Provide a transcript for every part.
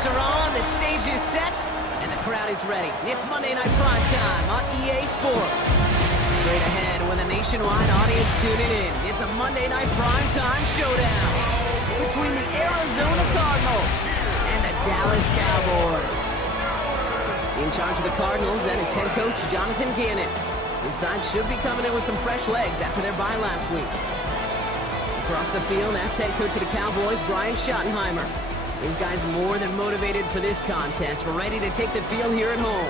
lights are on, the stage is set, and the crowd is ready. It's Monday Night Primetime on EA Sports. Straight ahead with a nationwide audience tuning in. It's a Monday Night Primetime showdown between the Arizona Cardinals and the Dallas Cowboys. In charge of the Cardinals and his head coach, Jonathan Gannon. His side should be coming in with some fresh legs after their bye last week. Across the field, that's head coach of the Cowboys, Brian Schottenheimer. These guys more than motivated for this contest, ready to take the field here at home.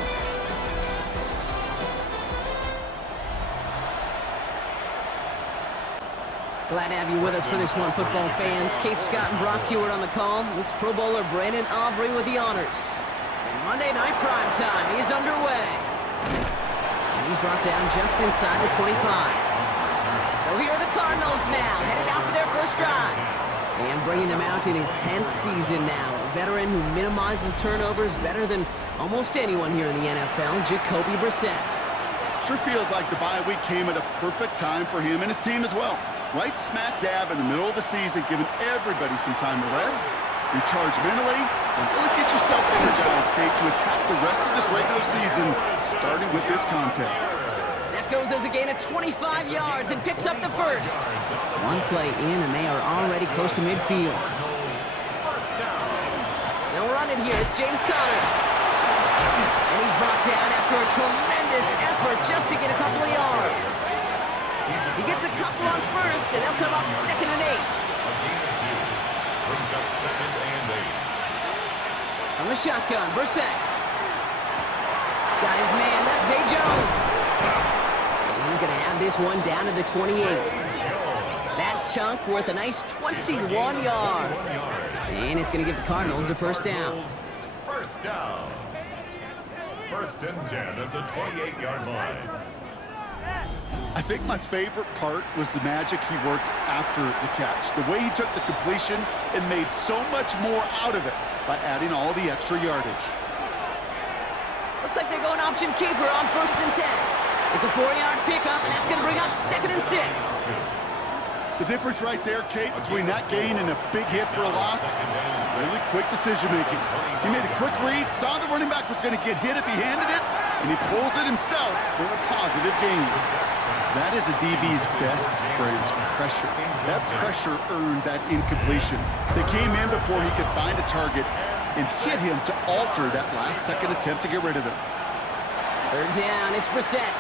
Glad to have you with us for this one, football fans. Kate Scott and Brock Hewitt on the call. It's Pro Bowler Brandon Aubrey with the honors. And Monday Night Primetime is underway. And he's brought down just inside the 25. So here are the Cardinals now, headed out for their first drive. And bringing them out in his 10th season now. A veteran who minimizes turnovers better than almost anyone here in the NFL, Jacoby Brissett. Sure feels like the bye week came at a perfect time for him and his team as well. Right smack dab in the middle of the season, giving everybody some time to rest, recharge mentally, and really get yourself energized, Kate, to attack the rest of this regular season, starting with this contest. That goes as a gain of 25 yards and picks up the first. One play in, and they are already close to midfield. They'll run it here. It's James Conner. And he's brought down after a tremendous effort just to get a couple of yards. He gets a couple on first, and they'll come up 2nd and 8. Brings up 2nd and 8. From the shotgun, Brissett. Got his man, that's Zay Jones. And he's going to have this one down to the 28. That chunk worth a nice 21 yards. And it's going to give the Cardinals a first down. First down. 1st and 10 at the 28-yard line. I think my favorite part was the magic he worked after the catch. The way he took the completion and made so much more out of it by adding all the extra yardage. Looks like they're going option keeper on 1st and 10. It's a 4-yard pickup, and that's going to bring up 2nd and 6. The difference right there, Kate, between that gain and a big hit for a loss is really quick decision-making. He made a quick read, saw the running back was going to get hit if he handed it, and he pulls it himself for a positive gain. That is a DB's best friend, pressure. That pressure earned that incompletion. They came in before he could find a target and hit him to alter that last-second attempt to get rid of it. 3rd down, it's Brissett.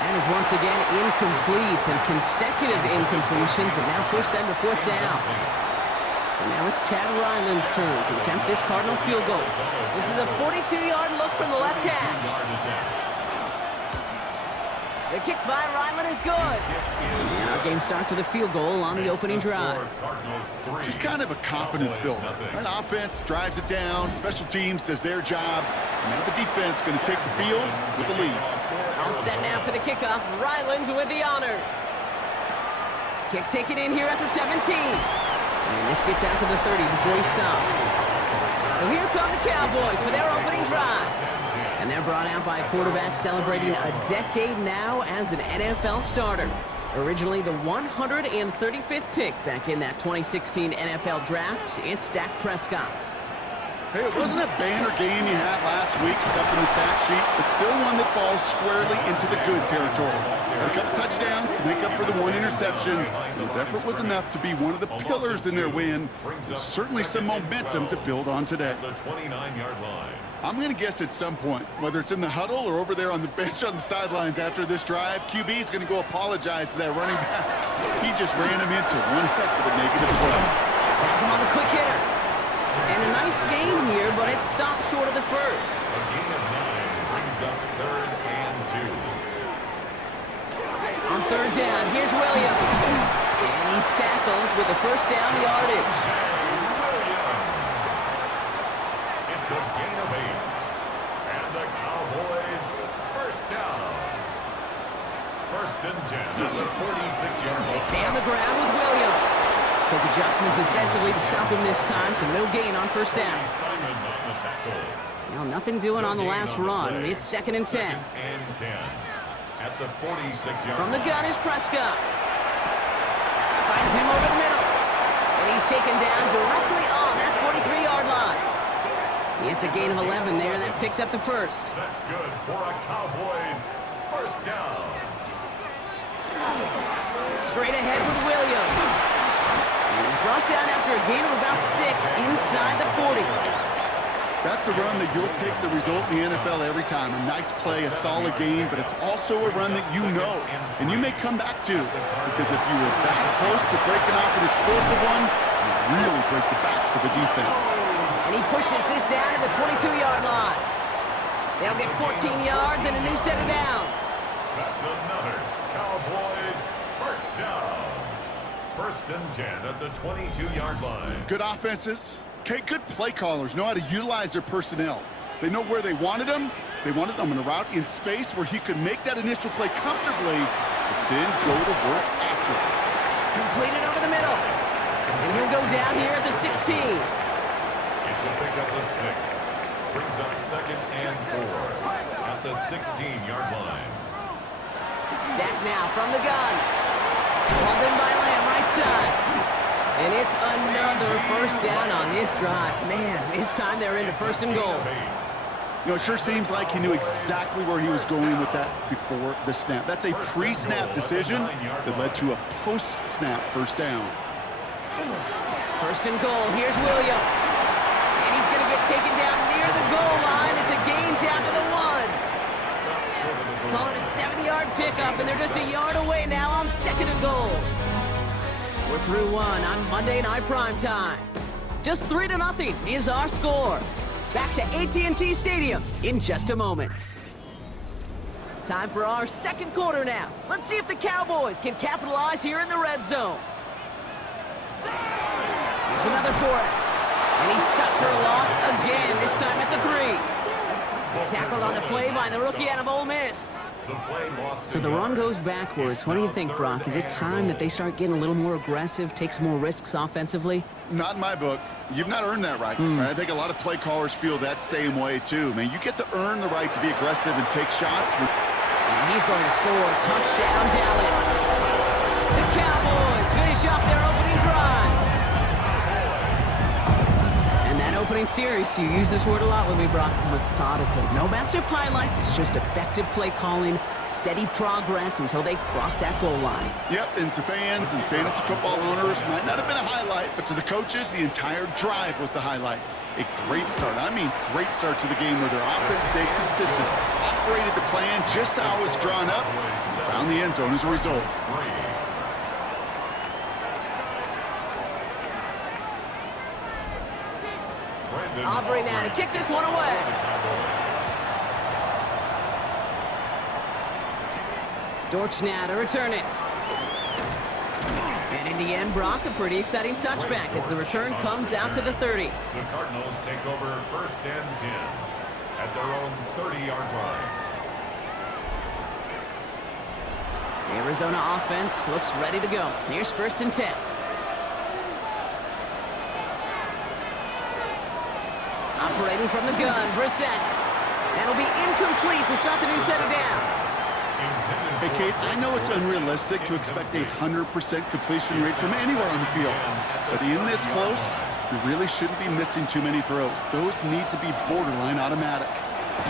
That is once again incomplete, and consecutive incompletions have now pushed them to 4th down. So now it's Chad Ryland's turn to attempt this Cardinals field goal. This is a 42-yard look from the left hash. The kick by Ryland is good. And our game starts with a field goal on the opening drive. Just kind of a confidence builder. An offense drives it down, special teams does their job, and now the defense going to take the field with the lead. All set now for the kickoff. Ryland with the honors. Kick taken in here at the 17. And this gets out to the 30 before he stops. So here come the Cowboys for their opening drive. And they're brought out by a quarterback celebrating a decade now as an NFL starter. Originally the 135th pick back in that 2016 NFL Draft, it's Dak Prescott. Hey, it wasn't a banner game you had last week stuck in the stat sheet, but still one that falls squarely into the good territory. Had a couple touchdowns to make up for the one interception. His effort was enough to be one of the pillars in their win. There's certainly some momentum to build on today. The 29-yard line. I'm going to guess at some point, whether it's in the huddle or over there on the bench on the sidelines after this drive, QB is going to go apologize to that running back. He just ran him into one heck of a negative play. That's him on the quick hitter. And a nice game here, but it stopped short of the first. A gain of 9 brings up 3rd and 2. On 3rd down, here's Williams. And he's tackled with the first down yardage. It's a gain of 8. And the Cowboys first down. 1st and 10 at the 46-yard line. They stay on the ground with Williams. Quick adjustment defensively to stop him this time, so no gain on 1st down. Simon on the tackle. Well, nothing doing on the last run. It's 2nd and 10. 2nd and 10 at the 46-yard From the line. gun is Prescott. Finds him over the middle. And he's taken down directly on that 43-yard line. It's a gain of 11 there. That picks up the first. That's good for a Cowboys first down. Straight ahead with Williams. And he's brought down after a gain of about 6 inside the 40. That's a run that you'll take the result in the NFL every time. A nice play, a solid gain, but it's also a run that you know and you may come back to, because if you were that close to breaking off an explosive one, you really break the backs of the defense. And he pushes this down to the 22-yard line. They'll get 14 yards and a new set of downs. That's another Cowboys first down. First and 10 at the 22-yard line. Good offenses. Okay, good play callers know how to utilize their personnel. They know where they wanted them. They wanted them in a route in space where he could make that initial play comfortably, but then go to work after it. Completed over the middle. And he'll go down here at the 16. It's a pickup of 6. Brings up second and 4 at the 16-yard line. Dak now from the gun. Called in by Lamb, right side. And it's another first down on this drive. Man, this time they're into first and goal. You know, it sure seems like he knew exactly where he was going with that before the snap. That's a pre-snap decision that led to a post-snap first down. First and goal. Here's Williams. And he's going to get taken down near the goal line. It's a gain down to the 1. Call it a 7-yard pickup, and they're just a yard away now on second and goal. We're through one on Monday Night Primetime. Just 3-0 is our score. Back to AT&T Stadium in just a moment. Time for our second quarter now. Let's see if the Cowboys can capitalize here in the red zone. Here's another for it. And he's stopped for a loss again, this time at the 3. Tackled on the play by the rookie out of Ole Miss. So the run goes backwards. What do you think, Brock? Is it time that they start getting a little more aggressive, take some more risks offensively? Not in my book. You've not earned that right. I think a lot of play callers feel that same way, too. Man, you get to earn the right to be aggressive and take shots. And he's going to score. Touchdown, Dallas. The Cowboys finish off their opening drive. And that opening series, you use this word a lot with me, Brock, methodical. No massive highlights, just effective play calling, steady progress until they cross that goal line. Yep, and to fans and fantasy football owners, might not have been a highlight, but to the coaches, the entire drive was the highlight. A great start. I mean, great start to the game where their offense stayed consistent, operated the plan just how it was drawn up, and found the end zone as a result. Aubrey now to kick this one away. Dortch now to return it. And in the end, Brock, a pretty exciting touchback as the return comes out to the 30. The Cardinals take over first and 10 at their own 30-yard line. The Arizona offense looks ready to go. Here's first and 10. Operating from the gun, Brissett. That'll be incomplete to start the new set of downs. Hey, Kate, I know it's unrealistic to expect a 100% completion rate from anywhere on the field. But in this close, you really shouldn't be missing too many throws. Those need to be borderline automatic.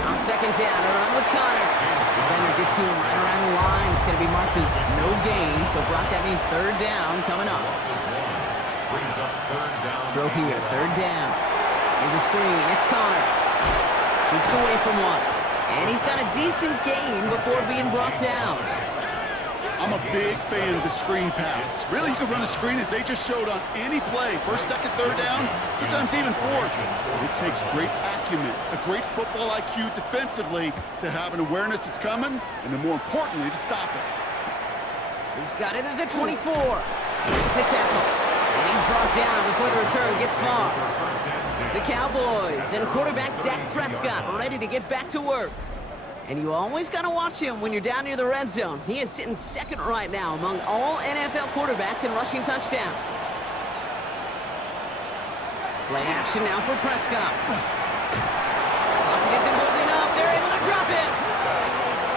On second down, a run with Connor. Defender gets to him right around the line. It's going to be marked as no gain. So, Brock, that means third down coming up. Throw here, third down. Here's a screen. It's Connor. Shoots away from one. And he's got a decent gain before being brought down. I'm a big fan of the screen pass. Really, you can run a screen as they just showed on any play. First, second, third down, sometimes even fourth. It takes great acumen, a great football IQ defensively to have an awareness it's coming, and then more importantly, to stop it. He's got it at the 24. Makes a tackle. And he's brought down before the return gets far. The Cowboys and quarterback Dak Prescott ready to get back to work. And you always got to watch him when you're down near the red zone. He is sitting second right now among all NFL quarterbacks in rushing touchdowns. Play action now for Prescott. Pocket isn't holding up. They're able to drop it.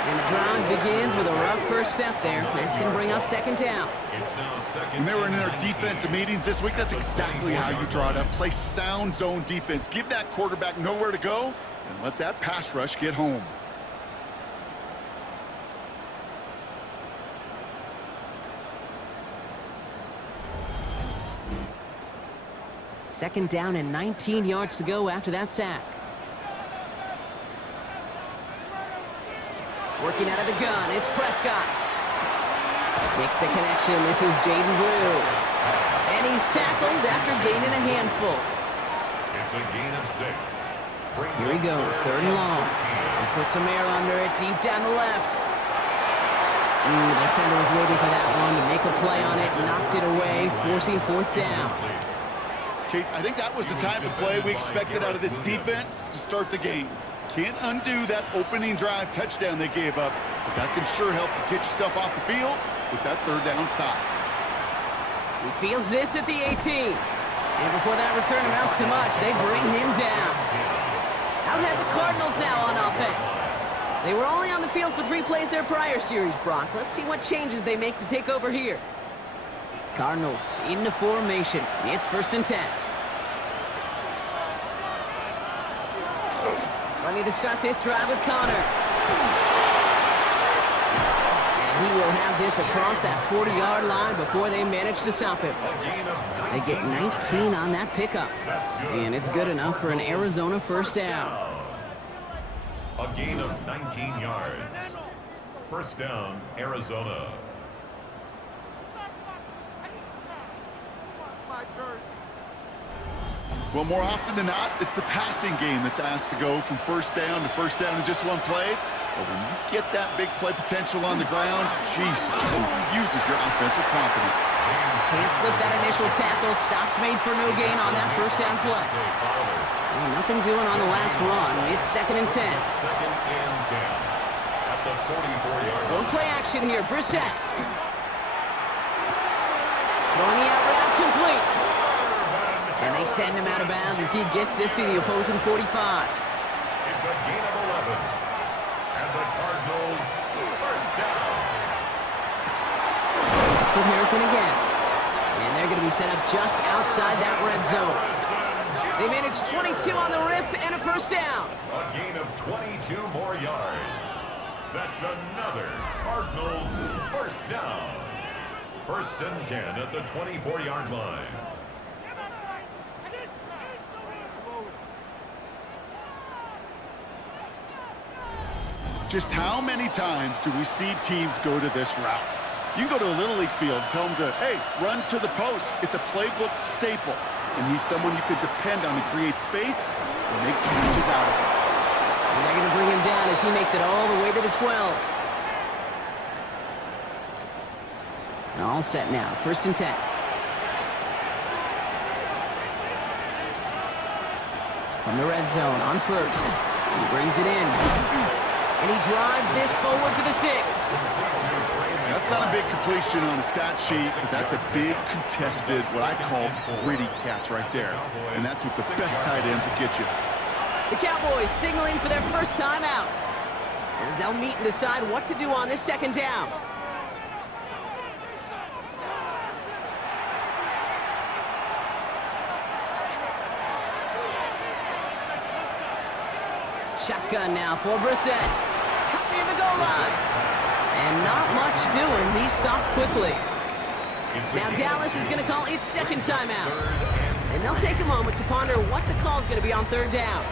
And the drive begins with a rough first step there. That's going to bring up second down. It's now second. When they were in their defensive meetings this week, that's exactly how you draw it up. Play sound zone defense. Give that quarterback nowhere to go and let that pass rush get home. Second down and 19 yards to go after that sack. Working out of the gun, it's Prescott. Makes the connection, this is Jaden Blue. And he's tackled after gaining a handful. It's a gain of 6. Here he goes, third and long. He puts some air under it, deep down the left. The defender was waiting for that one to make a play on it, knocked it away, forcing fourth down. Kate, I think that was the type of play we expected out of this defense to start the game. Can't undo that opening drive touchdown they gave up, but that can sure help to get yourself off the field with that third down stop. He fields this at the 18. And before that return amounts to much, they bring him down. Out had the Cardinals now on offense. They were only on the field for 3 plays their prior series, Brock. Let's see what changes they make to take over here. Cardinals into formation. It's first and 10. Ready to start this drive with Connor. And he will have this across that 40-yard line before they manage to stop him. They get 19 on that pickup. And it's good enough for an Arizona first down. A gain of 19 yards. First down, Arizona. Well, more often than not, it's the passing game that's asked to go from first down in just one play. But when you get that big play potential on the ground, jeez, it infuses your offensive confidence. Can't slip that initial tackle. Stops made for no gain on that first down play. Well, nothing doing on the last run. It's second and 10. Second and 10. At the 44-yard line. One play action here. Brissett. Throwing the out route complete. And they send him out of bounds as he gets this to the opposing 45. It's a gain of 11. And the Cardinals first down. Next with Harrison again. And they're going to be set up just outside that red zone. They managed 22 on the rip and a first down. A gain of 22 more yards. That's another Cardinals first down. First and 10 at the 24-yard line. Just how many times do we see teams go to this route? You can go to a Little League field, tell them to, hey, run to the post. It's a playbook staple. And he's someone you could depend on to create space and make catches out of it. And they're going to bring him down as he makes it all the way to the 12. All set now, first and 10. From the red zone on first. He brings it in. And he drives this forward to the 6. That's not a big completion on a stat sheet, but that's a big contested, what I call gritty catch right there. And that's what the best tight ends will get you. The Cowboys signaling for their first time out, as they'll meet and decide what to do on this second down. Shotgun now for Brissett. Cut near the goal line. And not much doing. He stopped quickly. Now Dallas is going to call its second timeout. And they'll take a moment to ponder what the call is going to be on third down.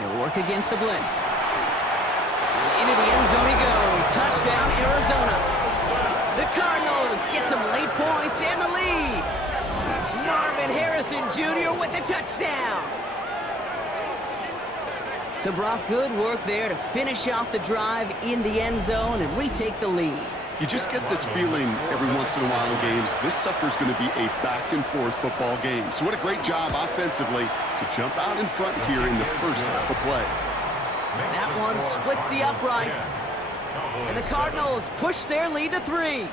He'll work against the blitz. And into the end zone he goes. Touchdown, Arizona. The Cardinals get some late points and the lead. Marvin Harrison Jr. with the touchdown. So Brock, good work there to finish off the drive in the end zone and retake the lead. You just get this feeling every once in a while in games, this sucker's going to be a back-and-forth football game. So what a great job offensively to jump out in front here in the first half of play. That one splits the uprights. And the Cardinals push their lead to 3.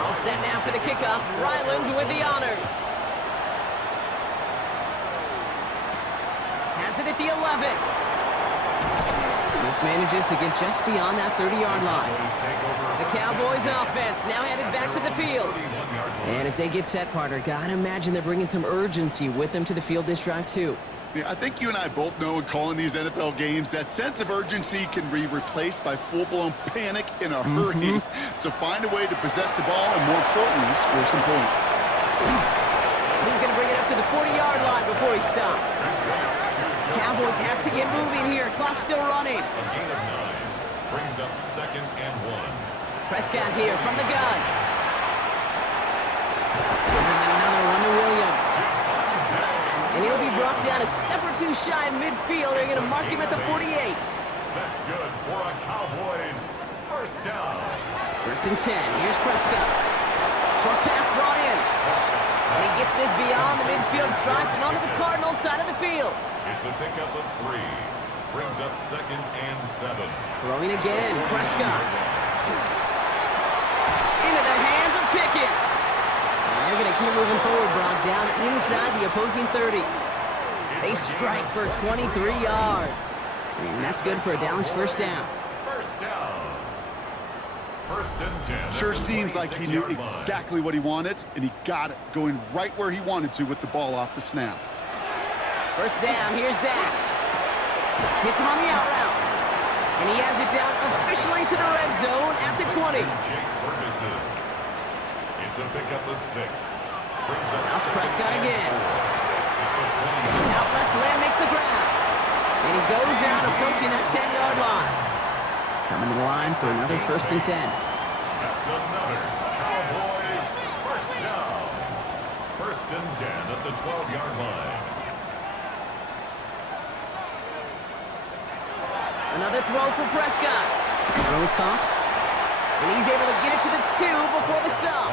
All set now for the kickoff. Ryland with the honors. Has it at the 11. This manages to get just beyond that 30-yard line. The Cowboys offense now headed back to the field. And as they get set, partner, gotta imagine they're bringing some urgency with them to the field this drive too. Yeah, I think you and I both know in calling these NFL games that sense of urgency can be replaced by full-blown panic in a hurry. So find a way to possess the ball and, more importantly, score some points. He's going to bring it up to the 40-yard line before he stops. Cowboys have to get moving here. Clock's still running. A gain of 9 brings up 2nd and 1. Prescott here from the gun. There's another one to Williams. And he'll be brought down a step or two shy of midfield. They're going to mark him at the 48. That's good for a Cowboys first down. 1st and 10. Here's Prescott. Short pass brought in. And he gets this beyond the midfield stripe and onto the Cardinals side of the field. It's a pickup of 3. Brings up 2nd and 7. Throwing again. Prescott. Into the hands of Pickens. And they're going to keep moving forward, Brock, down inside the opposing 30. They strike for 23 yards. And that's good for a Dallas first down. First down. 1st and 10. Sure seems like he knew exactly what he wanted, and he got it, going right where he wanted to with the ball off the snap. First down, here's Dak. Hits him on the out route. And he has it down officially to the red zone at the 20. Jake Ferguson. It's a pickup of 6. Brings up Now it's Prescott again. at the 20. Out left, Lamb makes the grab. And he goes out approaching that 10-yard line. Coming to the line for another 1st and 10. That's another Cowboys first down. 1st and 10 at the 12-yard line. Another throw for Prescott. Throw is caught. And he's able to get it to the 2 before the stop.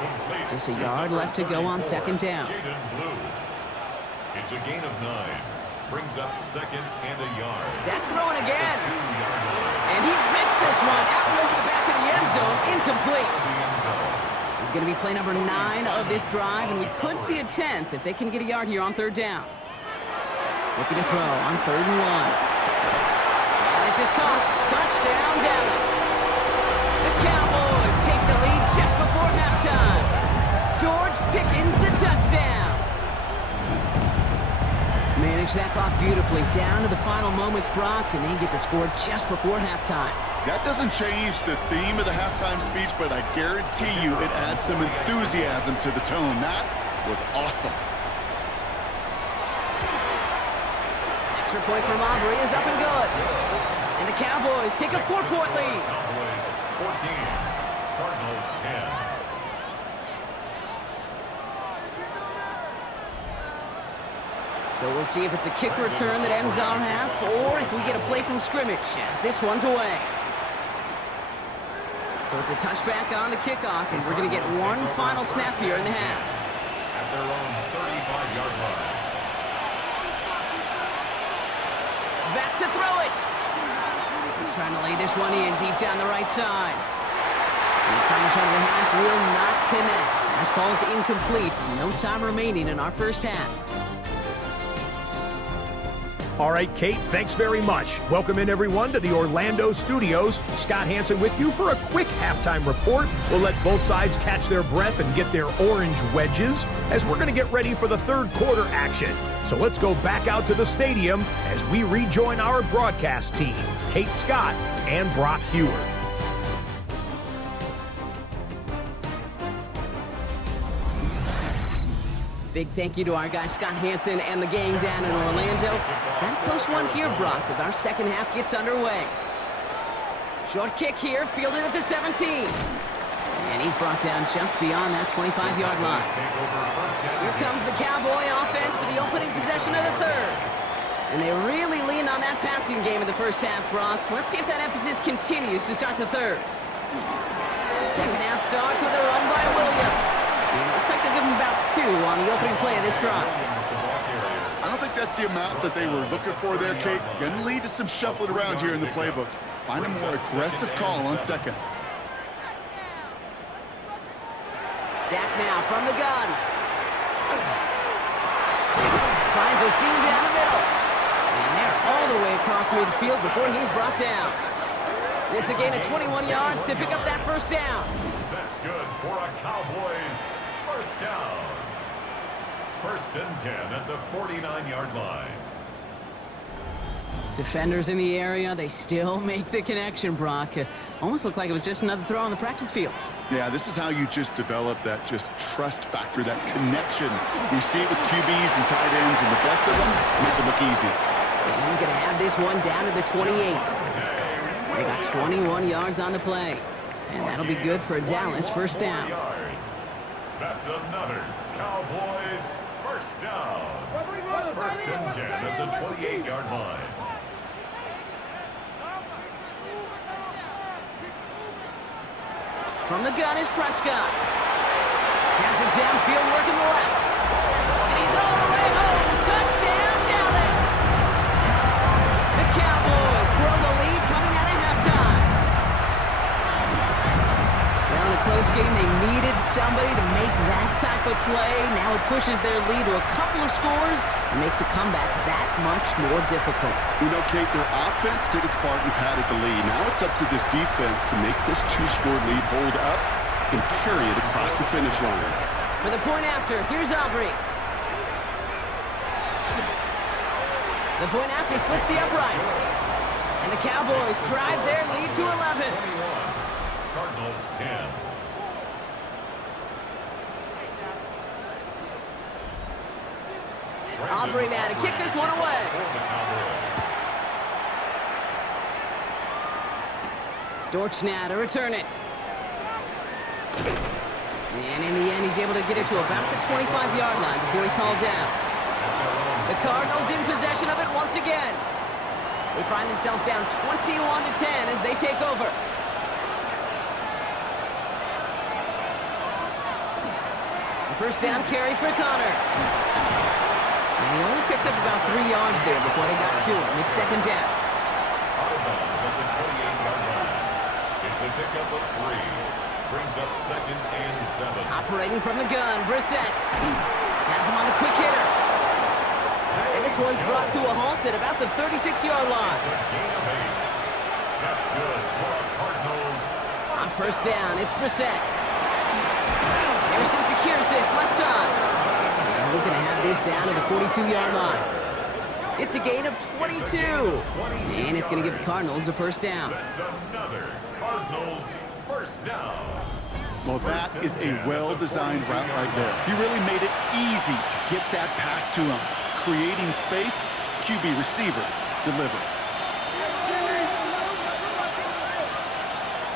Complete. Just a yard left to go on 2nd down. Jaden Blue. It's a gain of 9. Brings up 2nd and a yard. Dak throwing again. 2-yard line. And he rips this one out and over the back of the end zone. Incomplete. The end zone. Is going to be play number 9 of this drive, and we could see a 10th if they can get a yard here on 3rd down. Looking to throw on 3rd and 1. And this is caught. Touchdown, Dallas. The Cowboys take the lead just before halftime. George Pickens, the touchdown. Manage that clock beautifully down to the final moments, Brock, and they get the score just before halftime. That doesn't change the theme of the halftime speech, but I guarantee you it adds some enthusiasm to the tone. That was awesome. Extra point from Aubrey is up and good. And the Cowboys take a 4-point lead. Cowboys 14. Cardinals 10. So we'll see if it's a kick return that ends our half, or if we get a play from scrimmage, as this one's away. So it's a touchback on the kickoff, and we're going to get one final snap here in the half. At their own 35-yard line. Back to throw it. He's trying to lay this one in deep down the right side. His final shot of the half will not connect. That falls incomplete. No time remaining in our first half. All right, Kate, thanks very much. Welcome in, everyone, to the Orlando studios. Scott Hansen with you for a quick halftime report. We'll let both sides catch their breath and get their orange wedges as we're going to get ready for the 3rd quarter action. So let's go back out to the stadium as we rejoin our broadcast team, Kate Scott and Brock Hewer. Big thank you to our guy Scott Hansen and the gang down in Orlando. Got a close one here, Brock, as our second half gets underway. Short kick here, fielded at the 17. And he's brought down just beyond that 25-yard line. Here comes the Cowboy offense for the opening possession of the 3rd. And they really leaned on that passing game in the first half, Brock. Let's see if that emphasis continues to start the 3rd. Second half starts with a run by Williams. Looks like they'll give him about 2 on the opening play of this drive. I don't think that's the amount that they were looking for there, Kate. Going to lead to some shuffling around here in the playbook. Find a more aggressive call on 2nd. Dak now from the gun. Finds a seam down the middle. And they're all the way across midfield before he's brought down. It's a gain of 21 yards to pick up that first down. That's good for a Cowboys first down. 1st and 10 at the 49-yard line. Defenders in the area, they still make the connection, Brock. Almost looked like it was just another throw on the practice field. Yeah, this is how you just develop that just trust factor, that connection. You see it with QBs and tight ends, and the best of them make it look easy. And he's going to have this one down to the 28. They got 21 yards on the play. And that'll be good for a Dallas first down. That's another Cowboys first down. 1st and 10 at the 28-yard line. From the gun is Prescott. Has it downfield, working the left. And he's all the way home. Touchdown, Dallas! The Cowboys grow the lead coming out of halftime. Well, in a close game, they needed somebody to make that type of play. Now it pushes their lead to a couple of scores and makes a comeback that much more difficult. You know, Kate, their offense did its part and padded the lead. Now it's up to this defense to make this 2-score lead hold up and carry it across the finish line. For the point after, here's Aubrey. The point after splits the uprights. And the Cowboys drive their lead to 11. 21. Cardinals 10. Aubrey now to kick this one away. Dortch now to return it. And in the end, he's able to get it to about the 25-yard line before he's hauled down. The Cardinals in possession of it once again. They find themselves down 21-10 as they take over. The first down carry for Connor. And he only picked up about 3 yards there before they got to him. It's second down. Out of bounds at the 28-yard line. It's a pickup of 3. Brings up 2nd and 7. Operating from the gun, Brissett. Has him on the quick hitter. And this one's brought to a halt at about the 36-yard line. It's a gain of 8. That's good for the Cardinals. On first down, it's Brissett. Harrison secures this left side. And he's going to have this down to the 42-yard line. It's a gain of 22. And it's going to give the Cardinals a first down. That's another Cardinals first down. Well, that is a well-designed route right there. He really made it easy to get that pass to him. Creating space, QB receiver, deliver.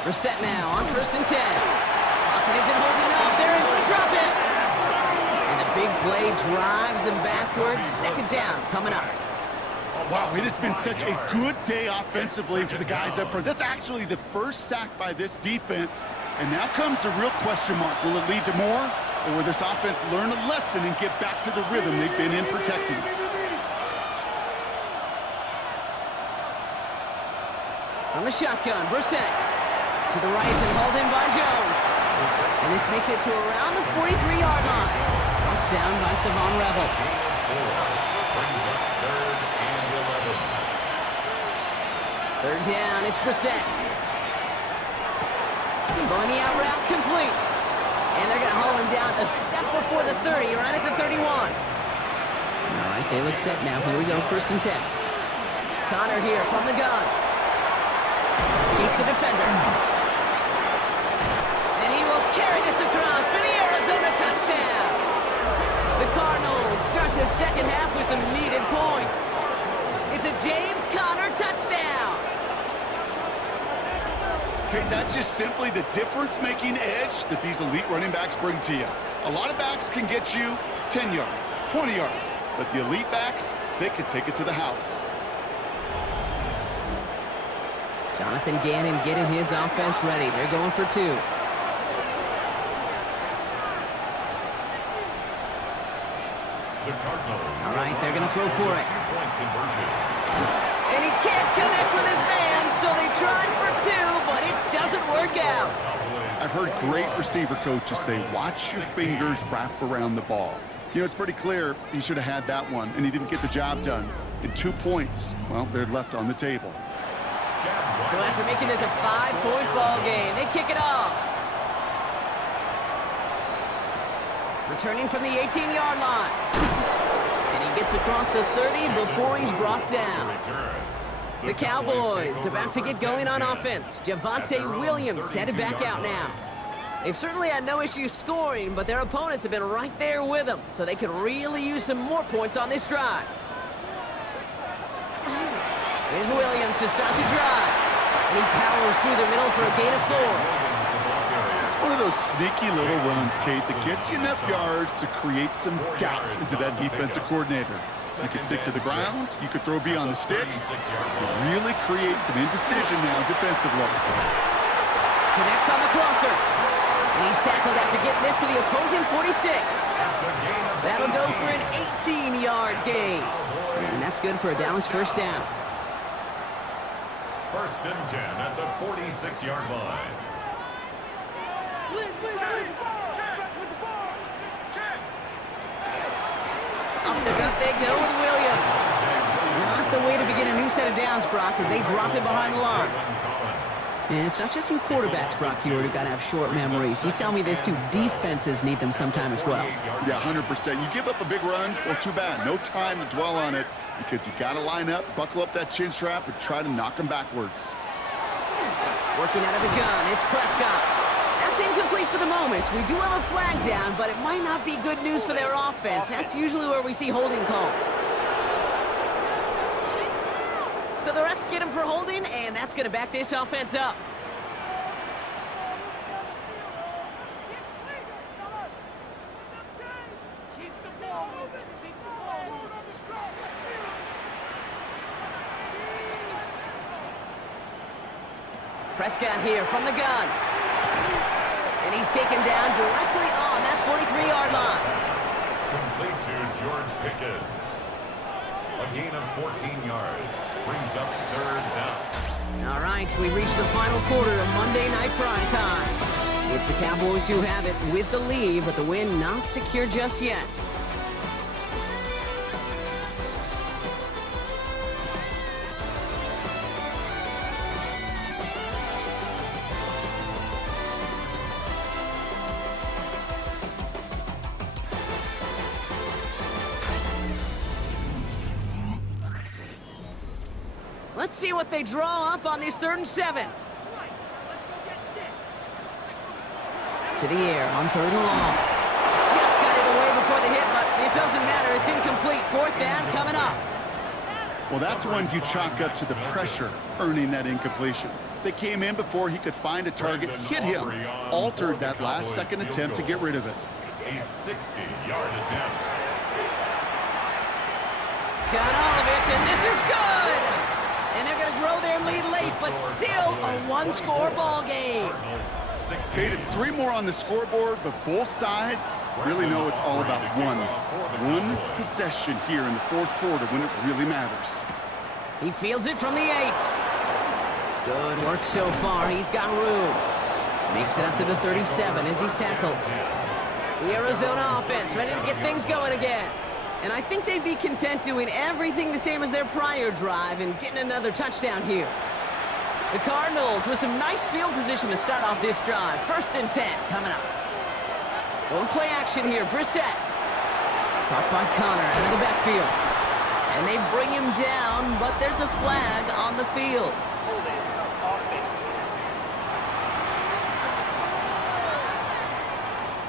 Brissett now on first and 10. Pocket isn't holding up. They're able to drop it. And the big play drives them backwards. Second down coming up. Wow, it has been such a good day offensively for the guys up front. That's actually the first sack by this defense. And now comes the real question mark. Will it lead to more? Or will this offense learn a lesson and get back to the rhythm they've been in protecting? On the shotgun, Brissett. To the right and hauled in by Jones. And this makes it to around the 43-yard line. Knocked down by Savon Rebel. Brings up 3rd and 11. Third down, it's Brissett. Going the out route, complete. And they're going to haul him down a step before the 30, right at the 31. All right, they look set now. Here we go, first and 10. Connor here from the gun. Escapes a defender. And he will carry this across for the Arizona touchdown. The Cardinals start the second half with some needed points. It's a James Conner touchdown. Okay, that's just simply the difference-making edge that these elite running backs bring to you. A lot of backs can get you 10 yards, 20 yards, but the elite backs, they can take it to the house. Jonathan Gannon getting his offense ready. They're going for 2. The Cardinals. All right, they're going to throw for it. Two-point conversion. And he can't connect with his man, so they tried for 2, but it doesn't work out. I I've heard great receiver coaches say, watch your fingers wrap around the ball. You know, it's pretty clear he should have had that one, and he didn't get the job done. And 2 points, well, they're left on the table. So after making this a 5-point ball game, they kick it off. Returning from the 18-yard line. And he gets across the 30 before he's brought down. The Cowboys about to get going on offense. Javonte Williams headed back out now. They've certainly had no issues scoring, but their opponents have been right there with them, so they could really use some more points on this drive. Here's Williams to start the drive. And he powers through the middle for a gain of 4. It's one of those sneaky little runs, Kate, that gets you enough yards to create some doubt into that defensive coordinator. You could stick to the ground, you could throw beyond the sticks. It really creates some indecision now defensively. Connects on the crosser. And he's tackled after getting this to the opposing 46. That'll go for an 18-yard gain. And that's good for a Dallas first down. 1st and 10 at the 46-yard line. Up the gut they go with Williams. Not the way to begin a new set of downs, Brock, as they drop it behind the line. And it's not just you quarterbacks, Brock, here who got to have short memories. You tell me this too, defenses need them sometime as well. Yeah, 100%. You give up a big run, well, too bad. No time to dwell on it because you got to line up, buckle up that chin strap, and try to knock them backwards. Working out of the gun, it's Prescott. That's incomplete for the moment. We do have a flag down, but it might not be good news for their offense. That's usually where we see holding calls. So the refs get him for holding, and that's going to back this offense up. Prescott here from the gun. And he's taken down directly on that 43-yard line. Complete to George Pickens. A gain of 14 yards. Brings up 3rd down. All right, we reached the final quarter of Monday Night Prime Time. It's the Cowboys who have it with the lead, but the win not secure just yet. Let's see what they draw up on this 3rd and 7. To the air on 3rd and long. Just got it away before the hit, but it doesn't matter. It's incomplete. 4th down coming up. Well, that's one you chalk up to the pressure earning that incompletion. They came in before he could find a target, hit him, altered that last second attempt to get rid of it. A 60-yard attempt. Got all of it, and this is good! And they're going to grow their lead late, but still a one-score ball game. Kate, it's 3 more on the scoreboard, but both sides really know it's all about one possession here in the 4th quarter when it really matters. He fields it from the 8. Good work so far. He's got room. Makes it up to the 37 as he's tackled. The Arizona offense ready to get things going again. And I think they'd be content doing everything the same as their prior drive and getting another touchdown here. The Cardinals with some nice field position to start off this drive. 1st and 10 coming up. One play action here. Brissett. Caught by Connor out of the backfield. And they bring him down, but there's a flag on the field.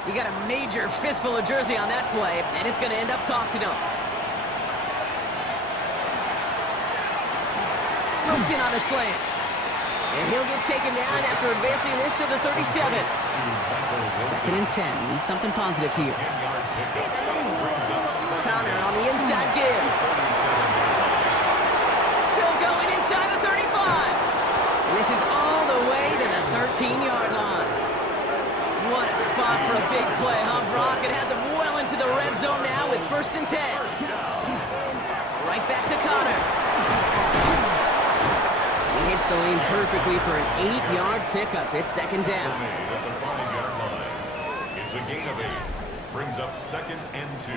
He got a major fistful of jersey on that play, and it's going to end up costing him. Wilson on the slant. And he'll get taken down after advancing this to the 37. 2nd and 10. Need something positive here. Connor on the inside give. Still going inside the 35. And this is all the way to the 13-yard line. What a spot for a big play, huh, Brock? It has him well into the red zone now with 1st and 10. Right back to Connor. He hits the lane perfectly for an 8-yard pickup. It's 2nd down. It's a gain of 8. Brings up 2nd and 2.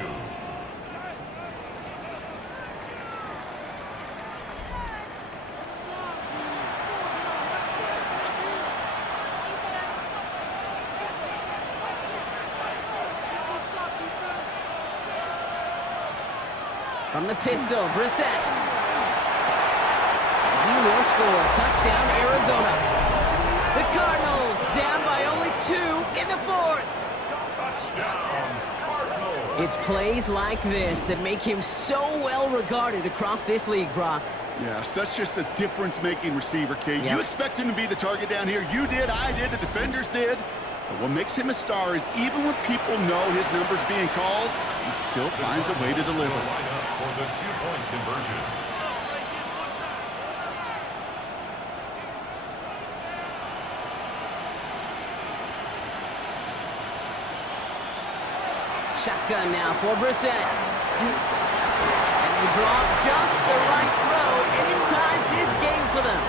From the pistol, Brissett. He will score. Touchdown, Arizona. The Cardinals down by only 2 in the 4th. Touchdown, Cardinals. It's plays like this that make him so well regarded across this league, Brock. Yeah, such just a difference-making receiver, Kate. Yep. You expect him to be the target down here. You did, I did, the defenders did. But what makes him a star is even when people know his number's being called, he still finds a way to deliver. Line up for the 2-point conversion. Shotgun now for Brissett. And they draw just the right throw, and it ties this game for them.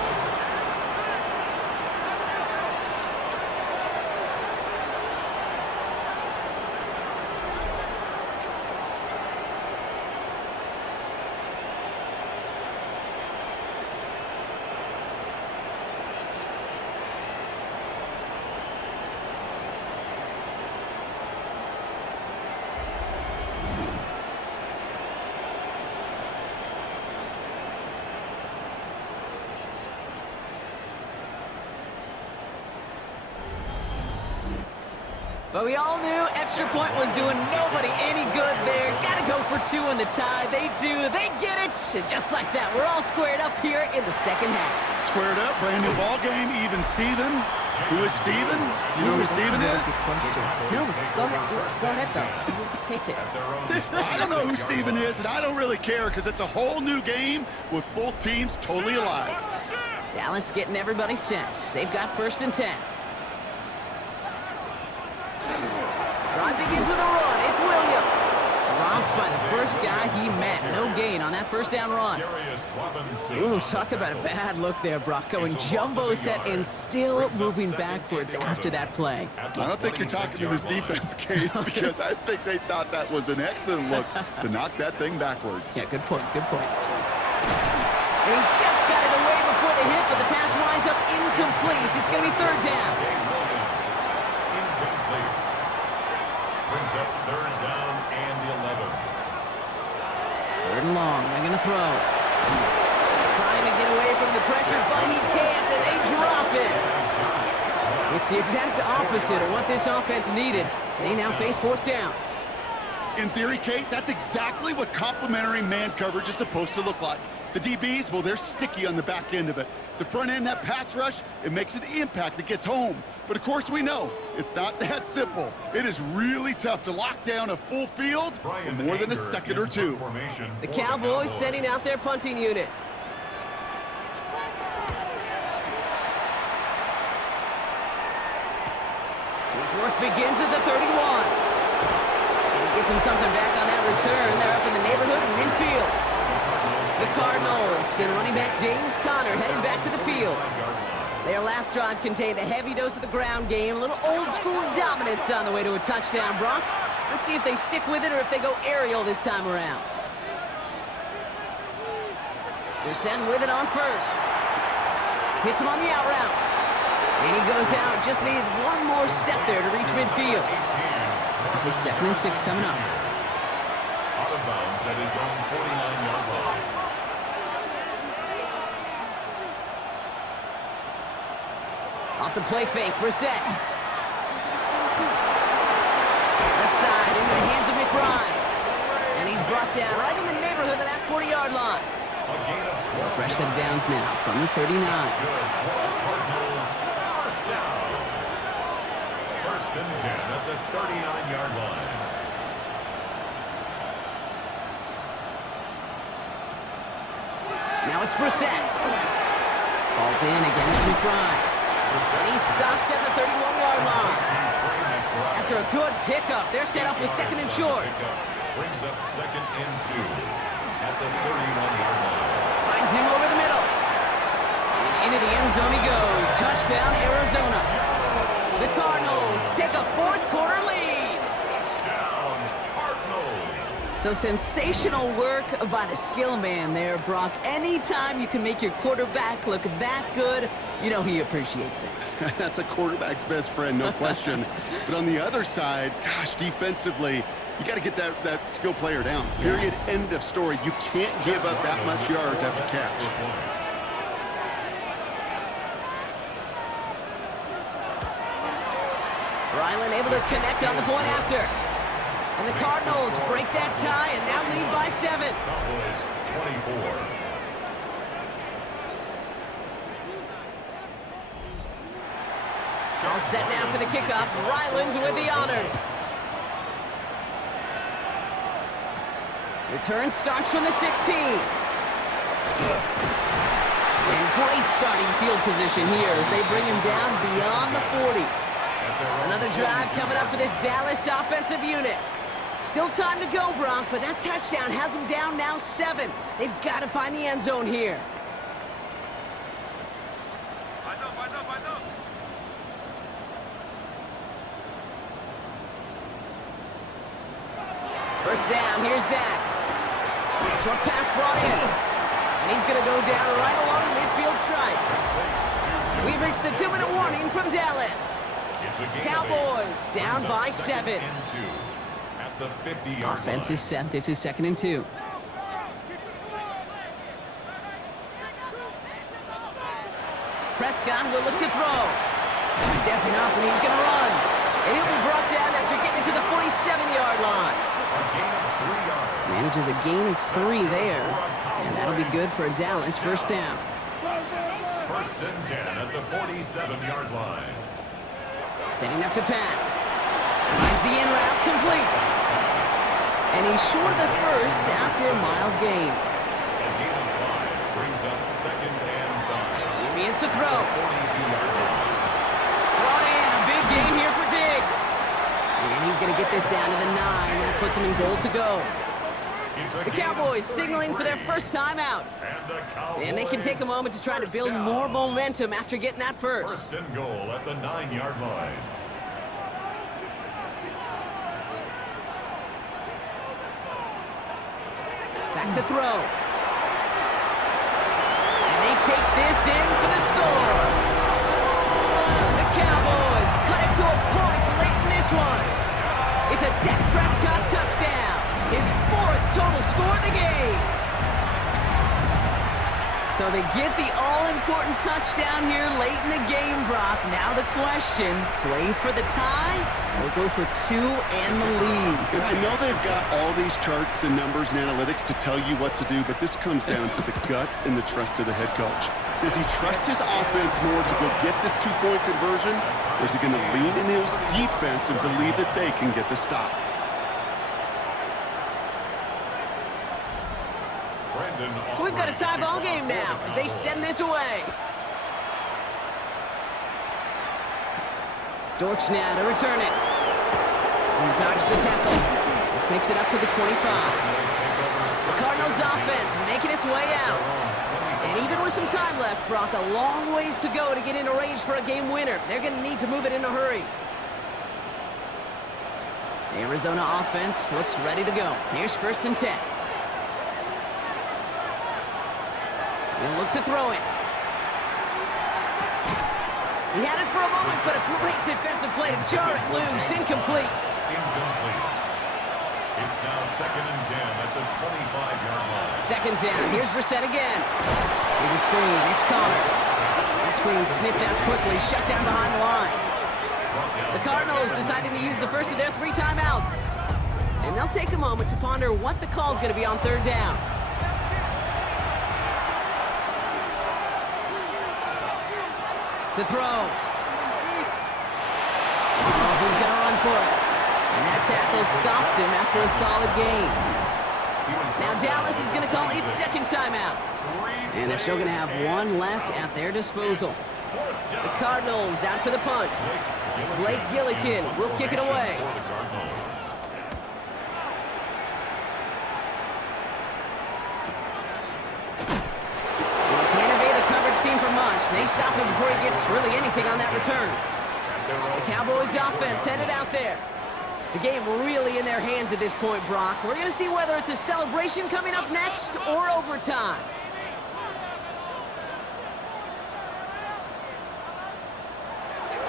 But we all knew extra point was doing nobody any good there. Got to go for 2 in the tie. They do. They get it. And just like that, we're all squared up here in the second half. Squared up, brand new ball game, even Steven. Who is Steven? You know who Steven is? No, go ahead, though. Take it. I don't know who Steven is, and I don't really care because it's a whole new game with both teams totally alive. Dallas getting everybody set. They've got 1st and 10. Drive begins with a run. It's Williams. Dropped by the first guy he met. No gain on that 1st down run. Ooh, talk about a bad look there, Brock. Going jumbo set and still moving backwards after that play. I don't think you're talking to this defense, Kate, because I think they thought that was an excellent look to knock that thing backwards. Yeah, good point, good point. And he just got it away before the hit, but the pass winds up incomplete. It's going to be 3rd down. Brings up 3rd down and 11. 3rd and long. They're going to throw. Trying to get away from the pressure, but he can't, and they drop it. It's the exact opposite of what this offense needed. They now face 4th down. In theory, Kate, that's exactly what complementary man coverage is supposed to look like. The DBs, well, they're sticky on the back end of it. The front end, that pass rush, it makes an impact that gets home. But, of course, we know it's not that simple. It is really tough to lock down a full field for more than a second or 2. The Cowboys setting out their punting unit. His work begins at the 31. And he gets him something back on that return. They're up in the neighborhood of midfield. The Cardinals and running back James Conner heading back to the field. Their last drive contained a heavy dose of the ground game, a little old-school dominance on the way to a touchdown, Brock. Let's see if they stick with it or if they go aerial this time around. They're sent with it on 1st. Hits him on the out route. And he goes out. Just needed one more step there to reach midfield. This is 2nd and 6 coming up. Out of bounds at his own 49-yard line. Off the play fake, Brissett. Left side into the hands of McBride. And he's brought down right in the neighborhood of that 40-yard line. So fresh set of downs now from the 39. Cardinals, 1st down. 1st and 10 at the 39-yard line. Now it's Brissett. Balled in again, it's McBride. And he's stopped at the 31-yard line. After a good pickup, they're set up with 2nd and short. Brings up 2nd and 2 at the 31-yard line. Finds him over the middle. And into the end zone he goes. Touchdown, Arizona. The Cardinals take a 4th quarter lead. So sensational work by the skill man there, Brock. Anytime you can make your quarterback look that good, you know he appreciates it. That's a quarterback's best friend, no question. But on the other side, gosh, defensively, you got to get that skill player down. Period. End of story. You can't give up that much yards after catch. Ryland able to connect on the point after. And the Cardinals break that tie and now lead by 7. Cowboys 24. All set now for the kickoff. Ryland with the honors. Return starts from the 16. And great starting field position here as they bring him down beyond the 40. Another drive coming up for this Dallas offensive unit. Still time to go, Brock, but that touchdown has them down now 7. They've got to find the end zone here. First down, here's Dak. Short pass brought in. And he's going to go down right along the midfield stripe. We've reached the 2-minute warning from Dallas. Cowboys down by 7. Offense is set. This is 2nd and 2. Prescott will look to throw. Stepping up, and he's going to run. And he'll be brought down after getting to the 47-yard line. Manages a gain of 3 there. And that'll be good for a Dallas first down. 1st and 10 at the 47-yard line. Setting up to pass. Finds the in route complete. And he's short of the first after a mild gain. A gain of 5 brings up 2nd and 5. Here he is to throw. 42-yard line. Brought in a big gain here for Diggs. And he's going to get this down to the 9. That puts him in goal to go. The Cowboys signaling for their first time out. And they can take a moment to try to build more momentum after getting that first. 1st and goal at the 9-yard line. Back to throw. And they take this in for the score. The Cowboys cut it to a point late in this one. It's a Dak Prescott touchdown. His 4th total score of the game. So they get the all-important touchdown here late in the game, Brock. Now the question, play for the tie or go for 2 and the lead? And I know they've got all these charts and numbers and analytics to tell you what to do, but this comes down to the gut and the trust of the head coach. Does he trust his offense more to go get this 2-point conversion, or is he going to lean in his defense and believe that they can get the stop? So we've got a tie ball game now as they send this away. Dortch now to return it. And dodge the tackle. This makes it up to the 25. The Cardinals offense making its way out. And even with some time left, Brock, a long ways to go to get into range for a game winner. They're going to need to move it in a hurry. The Arizona offense looks ready to go. Here's 1st and 10. He'll look to throw it. He had it for a moment, but a great defensive play to jar it loose. Incomplete. Incomplete. It's now 2nd and 10 at the 25-yard line. 2nd down. Here's Brissett again. Here's a screen. It's Connor. That screen sniffed out quickly. Shut down behind the line. The Cardinals decided to use the first of their 3 timeouts. And they'll take a moment to ponder what the call is going to be on 3rd down. To throw. Oh, he's going to run for it. And that tackle stops him after a solid gain. Now Dallas is going to call its 2nd timeout. And they're still going to have 1 left at their disposal. The Cardinals out for the punt. Blake Gillikin will kick it away. They stop him before he gets really anything on that return. The Cowboys offense headed out there. The game really in their hands at this point, Brock. We're going to see whether it's a celebration coming up next or overtime.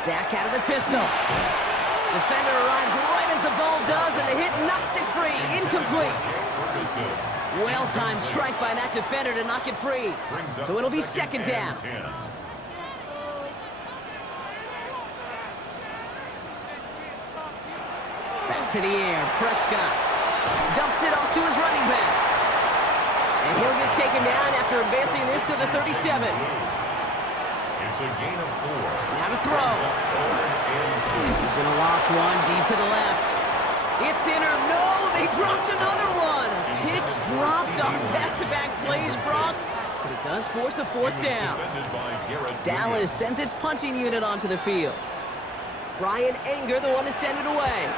Dak out of the pistol. Defender arrives right as the ball does, and the hit knocks it free. Incomplete. Well-timed strike by that defender to knock it free. So it'll be second down. Back to the air. Prescott dumps it off to his running back. And he'll get taken down after advancing this to the 37. It's a gain of 4. Now to throw. He's going to loft one deep to the left. It's in or no, they dropped another one. Picks dropped on back-to-back plays, Brock, but it does force a fourth down. Dallas sends its punting unit onto the field. Brian Anger, the one to send it away.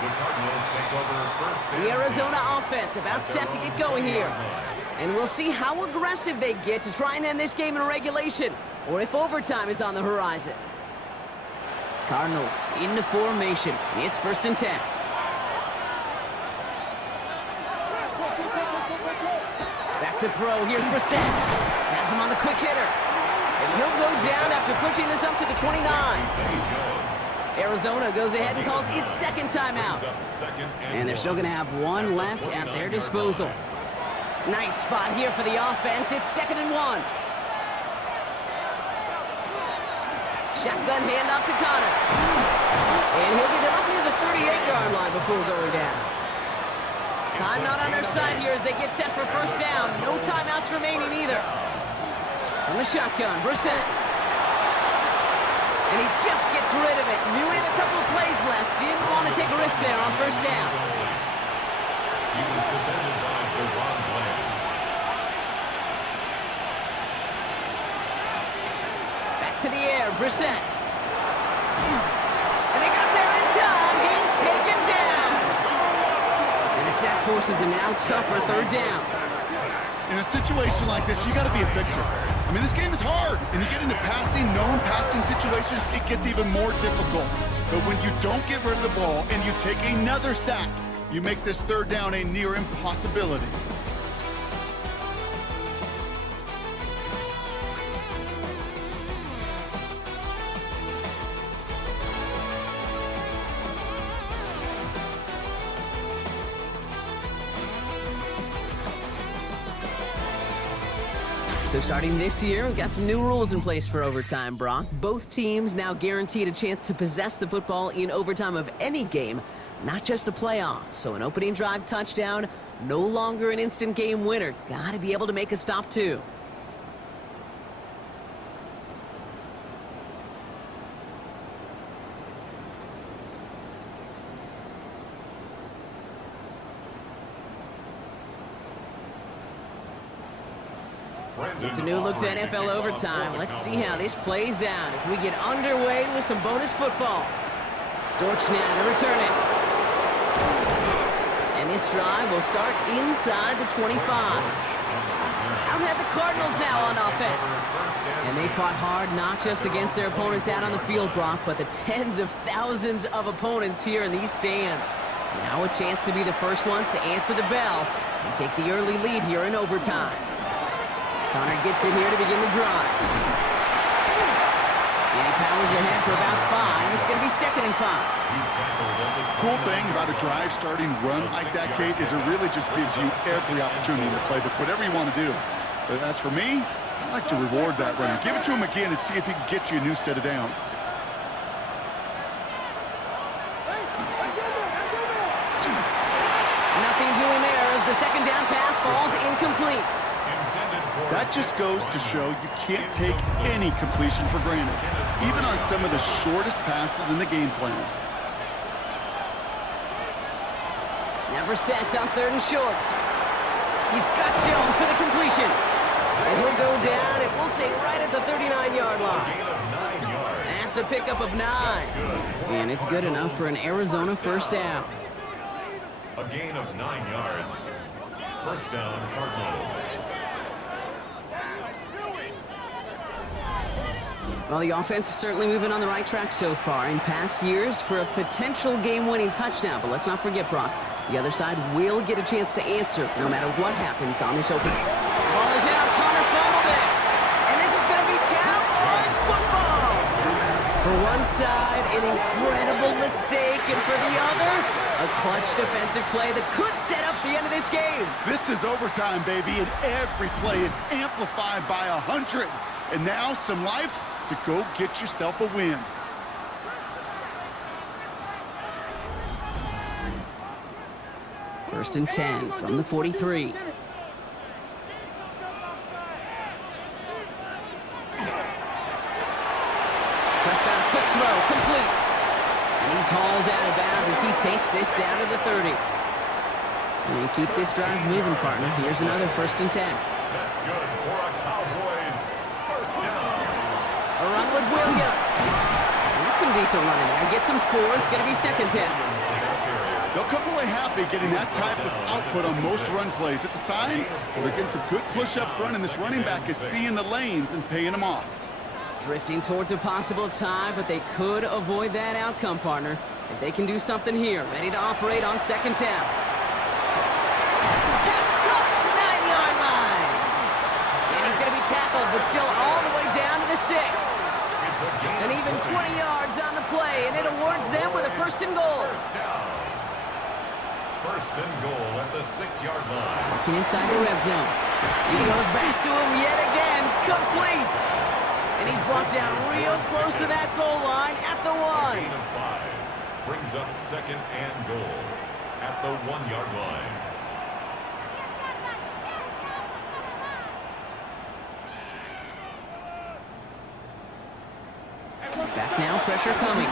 The Cardinals take over first down. The Arizona offense about set to get going here. And we'll see how aggressive they get to try and end this game in regulation, or if overtime is on the horizon. Cardinals into formation. It's 1st and 10. Back to throw. Here's Brissett. Has him on the quick hitter. And he'll go down after pushing this up to the 29. Arizona goes ahead and calls its second timeout. And they're still going to have one left at their disposal. Nice spot here for the offense. It's 2nd and 1. Shotgun handoff to Connor. And he'll get it up near the 38-yard line before going down. Time not on their side here as they get set for first down. No timeouts remaining either. On the shotgun, Brissett. And he just gets rid of it. Knew he had a couple of plays left. Didn't want to take a risk there on first down. He was defended by Redrum. To the air, Brissett. And they got there in time. He's taken down. And the sack forces a now tougher 3rd down. In a situation like this, you got to be a fixer. I mean, this game is hard, and you get into known passing situations, it gets even more difficult. But when you don't get rid of the ball and you take another sack, you make this 3rd down a near impossibility. So starting this year, we've got some new rules in place for overtime, Brock. Both teams now guaranteed a chance to possess the football in overtime of any game, not just the playoffs. So an opening drive touchdown, no longer an instant game winner. Got to be able to make a stop too. It's a new look to NFL overtime. Let's see how this plays out as we get underway with some bonus football. Dortch now to return it. And this drive will start inside the 25. Out had the Cardinals now on offense. And they fought hard not just against their opponents out on the field, Brock, but the tens of thousands of opponents here in these stands. Now a chance to be the first ones to answer the bell and take the early lead here in overtime. Connor gets it here to begin the drive. And he powers ahead for about 5. It's going to be 2nd and 5. Cool thing about a drive starting run like that, Kate, is it really just gives you every opportunity to play whatever you want to do. But as for me, I like to reward that run. Give it to him again and see if he can get you a new set of downs. Nothing doing there as the second down pass falls incomplete. That just goes to show you can't take any completion for granted, even on some of the shortest passes in the game plan. Now Brissett's on 3rd and short. He's got Jones for the completion. And he'll go down, and we'll say right at the 39-yard line. That's a pickup of 9. And it's good enough for an Arizona first down. A gain of 9 yards. First down, Cardinals. Well, the offense is certainly moving on the right track so far. In past years, for a potential game-winning touchdown. But let's not forget, Brock, the other side will get a chance to answer no matter what happens on this opening. Ball is out. Connor fumbled it. And this is going to be Cowboys football. For one side, an incredible mistake. And for the other, a clutch defensive play that could set up the end of this game. This is overtime, baby, and every play is amplified by 100. And now some life to go get yourself a win. First and 10 from the 43. Prescott, a quick throw, complete. And he's hauled out of bounds as he takes this down to the 30. And keep this drive moving, partner. Here's another first and 10. That's good for a Cowboys first down. A run with Williams. That's some decent running there. Gets him 4. It's going to be second 10. They'll come away happy getting that type of output on most run plays. It's a sign they're getting some good push up front, and this running back is seeing the lanes and paying them off. Drifting towards a possible tie, but they could avoid that outcome, partner. If they can do something here, ready to operate on second down. Pass caught, 9-yard line. And he's going to be tackled, but still all the way down to the 6. And even 20 yards on the play, and it awards them with a first and goal. First down. First and goal at the 6-yard line. Working inside the red zone. He goes back to him yet again, complete. And he's brought down real close to that goal line at the 1. Gain of 5 brings up second and goal at the 1-yard line. Back now, pressure coming.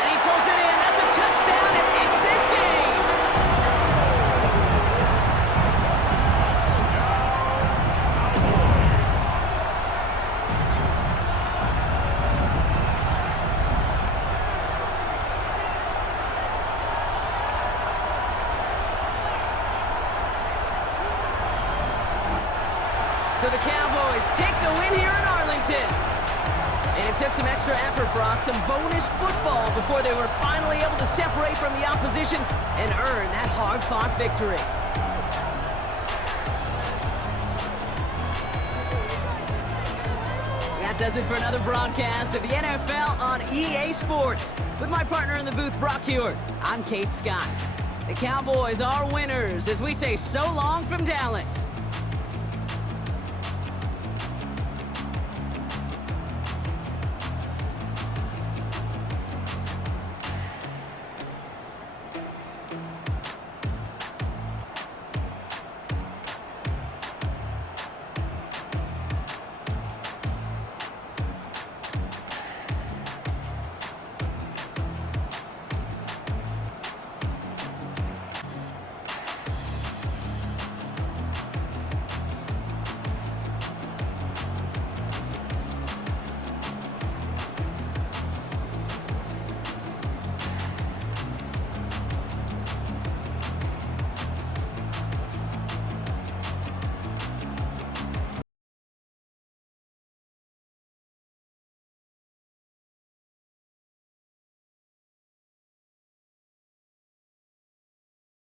And he pulls it in. That's a touchdown. It ends this game. So the Cowboys take the win here in Arlington. And it took some extra effort, Brock, some bonus football before they were finally able to separate from the opposition and earn that hard-fought victory. That does it for another broadcast of the NFL on EA Sports. With my partner in the booth, Brock Hewitt, I'm Kate Scott. The Cowboys are winners as we say so long from Dallas.